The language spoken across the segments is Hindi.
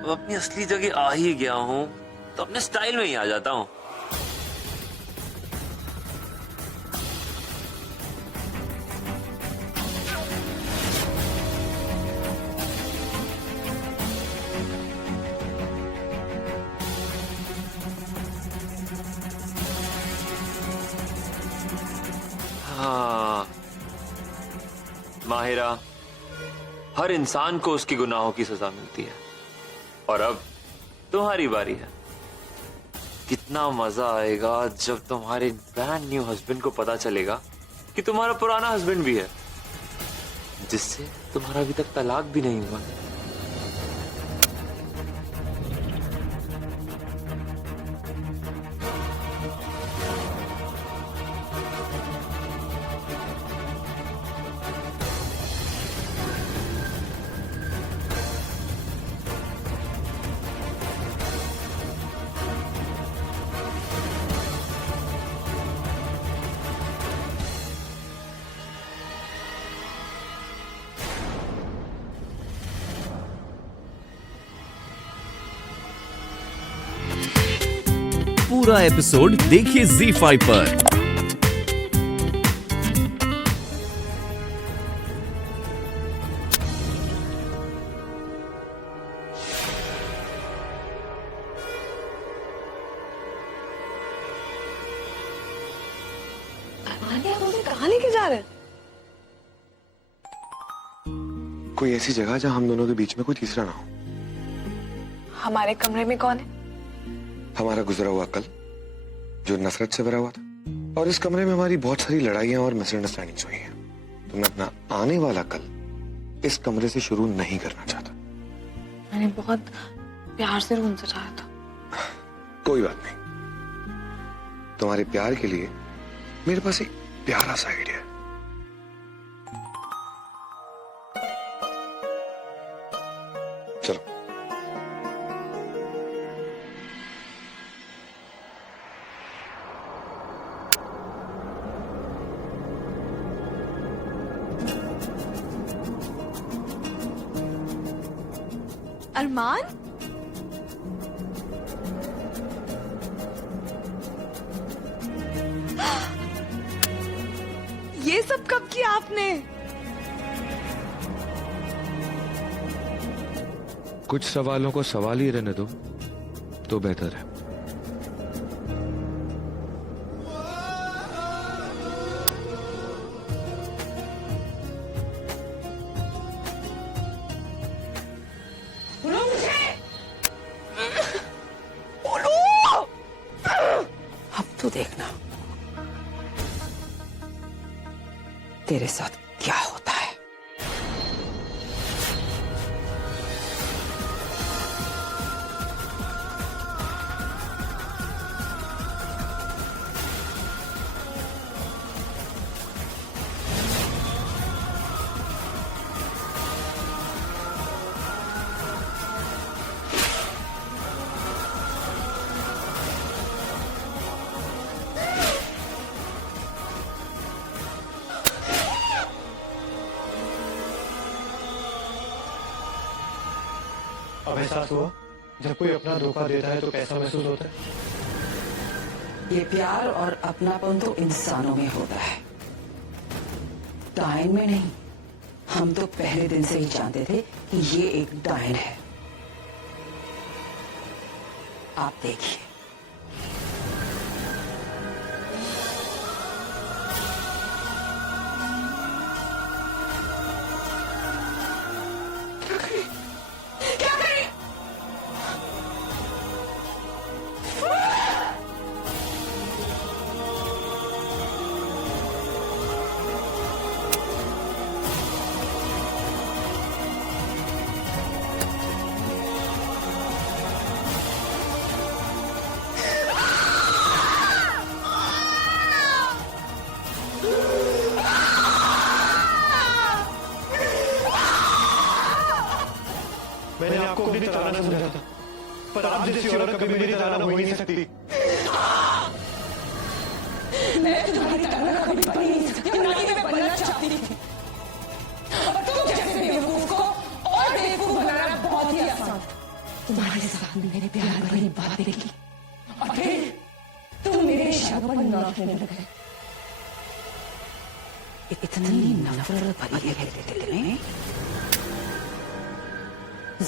अब अपनी असली जगह आ ही गया हूँ तो अपने स्टाइल में ही आ जाता हूँ। हाँ माहिरा, हर इंसान को उसकी गुनाहों की सजा मिलती है और अब तुम्हारी बारी है। कितना मजा आएगा जब तुम्हारे ब्रांड न्यू हस्बैंड को पता चलेगा कि तुम्हारा पुराना हस्बैंड भी है, जिससे तुम्हारा अभी तक तलाक भी नहीं हुआ। पूरा एपिसोड देखिए ZEE5 पर। कहाँ लेके जा रहे हैं? कोई ऐसी जगह जहां हम दोनों के बीच में कोई तीसरा ना हो। हमारे कमरे में कौन है? हमारा गुजरा हुआ कल जो नफरत से भरा हुआ था, और इस कमरे में हमारी बहुत सारी लड़ाइयां और मिसअंडरस्टैंडिंग्स हुई हैं। तो मैं अपना आने वाला कल इस कमरे से शुरू नहीं करना चाहता। मैंने बहुत प्यार से रूम सजाया था। कोई बात नहीं, तुम्हारे प्यार के लिए मेरे पास एक प्यारा सा आइडिया है। चलो अरमान, ये सब कब किया आपने? कुछ सवालों को सवाल ही रहने दो तो बेहतर है। अब तो देखना तेरे साथ क्या होता है। अब एहसास हुआ जब कोई अपना धोखा देता है तो कैसा महसूस होता है? ये प्यार और अपनापन तो इंसानों में होता है, डायन में नहीं। हम तो पहले दिन से ही जानते थे कि ये एक डायन है। आप देखिए। मैंने आपको अपनी ताना समझा था, पर आप जैसी औरत कभी मेरी ताना हो ही नहीं सकती। मैं तुम्हारी तरह कभी बन नहीं सकती, ना ही मैं बनना चाहती थी। और तुम जैसे बेवकूफ को और बेवकूफ बनाना बहुत ही आसान। तुम्हारे सामने प्यार भरी बातें की और फिर तुम मेरे इशारों पर नाचने लगे। इतनी नफरत भरी है तेरे दिल में।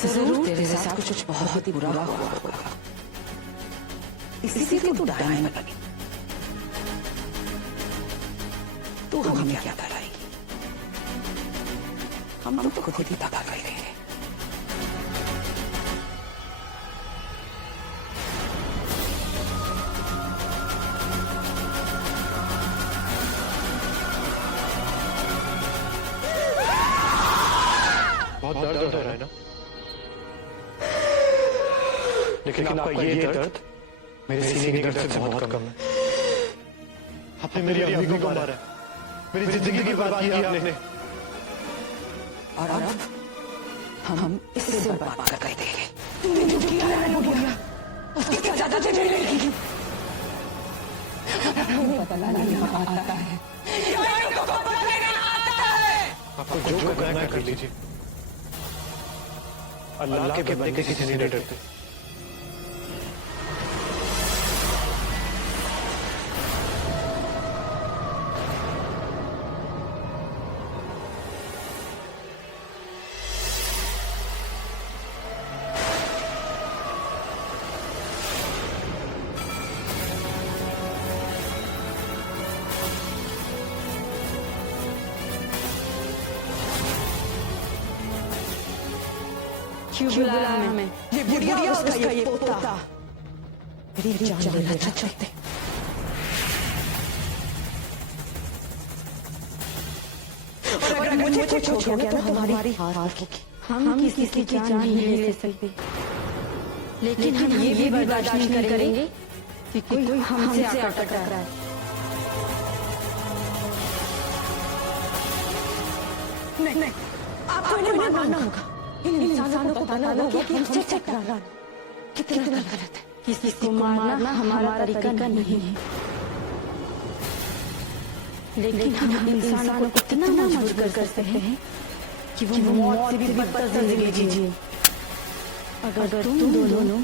जरूर तेरे साथ कुछ बहुत ही बुरा हुआ होगा, इसीलिए तू डायमंड बनी। तू हमें क्या बताएगी? हम तो खुद ही पता कर लेंगे। बहुत दर्द हो रहा है ना, लेकिन आपका ये दर्द मेरे सीने के दर्द से बहुत कम है। आपने मेरी अम्मी को मारा, मेरी जिंदगी की बात की आपने। और अब हम इससे बर्बाद कर देंगे। तूने जो किया है बुढ़िया, उसकी सजा तुझे मिलेगी। हमें बदला नहीं आता है, आपको जो करना है कर लीजिए। अल्लाह के बंदे किसी से नहीं डरते। क्यों बुलाया हमें? ये बुढ़िया उसका ये पोता मेरी जान लेना चाहते। और अगर मुझे कुछ हो गया तो हमारी हार होगी। हम किसी की जान नहीं ले सकते, लेकिन हम ये भी बर्दाश्त नहीं करेंगे कि कोई हमसे आकर टकराए। नहीं, आपको इन्हें मानना होगा। इन इंसानों को बताना होगा कि हमसे टकराना कितना गलत है। किसी को मारना हमारा तरीका नहीं है, लेकिन हम इंसानों को कितना मजबूर कर सकते हैं कि वो मौत से भी बदतर जिंदगी जिए। अगर तुम दोनों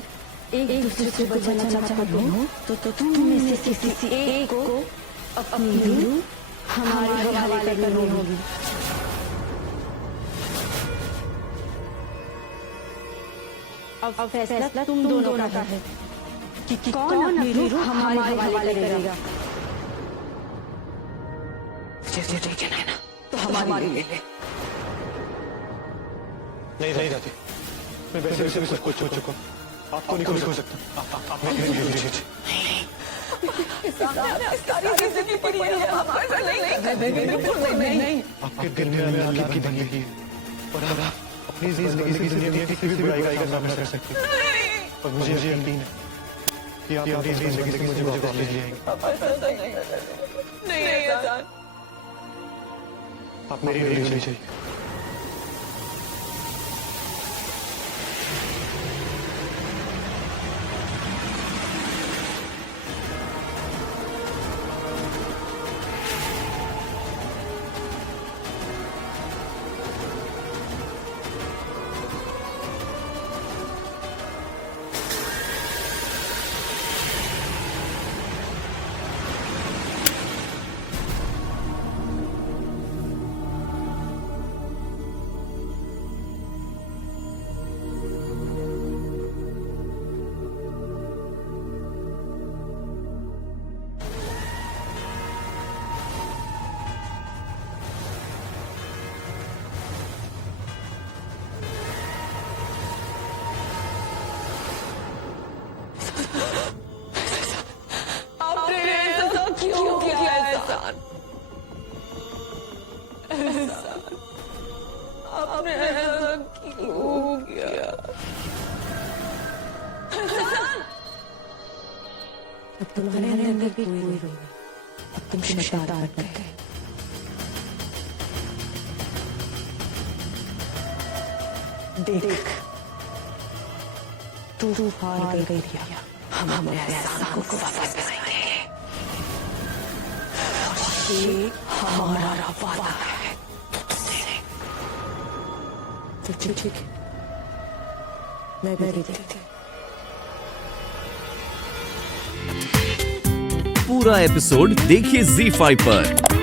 एक दूसरे से बचाना चाहते हो तो तुम में से किसी एक को अपनी रूह हमारे हवाले करनी होगी। अब फैसला तुम दोनों का है कि कौन अपनी रूह हमारे हवाले करेगा। ठीक है ना, तो हमारी ले ले। नहीं जाती, मैं वैसे भी सब कुछ हो चुका हूँ। आपको नहीं कुछ हो सकता। आप मेरे लिए लीजिए। आपके दिल में अल्लाह की बंदगी है और आप अपनी जिंदगी की दुनिया में किसी भी बुराई का सामना कर सकते हैं। और मुझे यकीन है कि आप अपनी जिंदगी से मुझे वापस ले जाएंगे। आप मेरी ले लीजिए। आपने ऐसा क्यों किया? अब तुम्हारे अंदर भी कोई रोग, अब तुम शैतान बन गए। देख, तू हार गई दिया, हम अपने एहसान को वापस पाएंगे। ये हमारा वादा है तुझसे। तो ठीक है, मैं भी देखती थी। पूरा एपिसोड देखिए ZEE5 पर।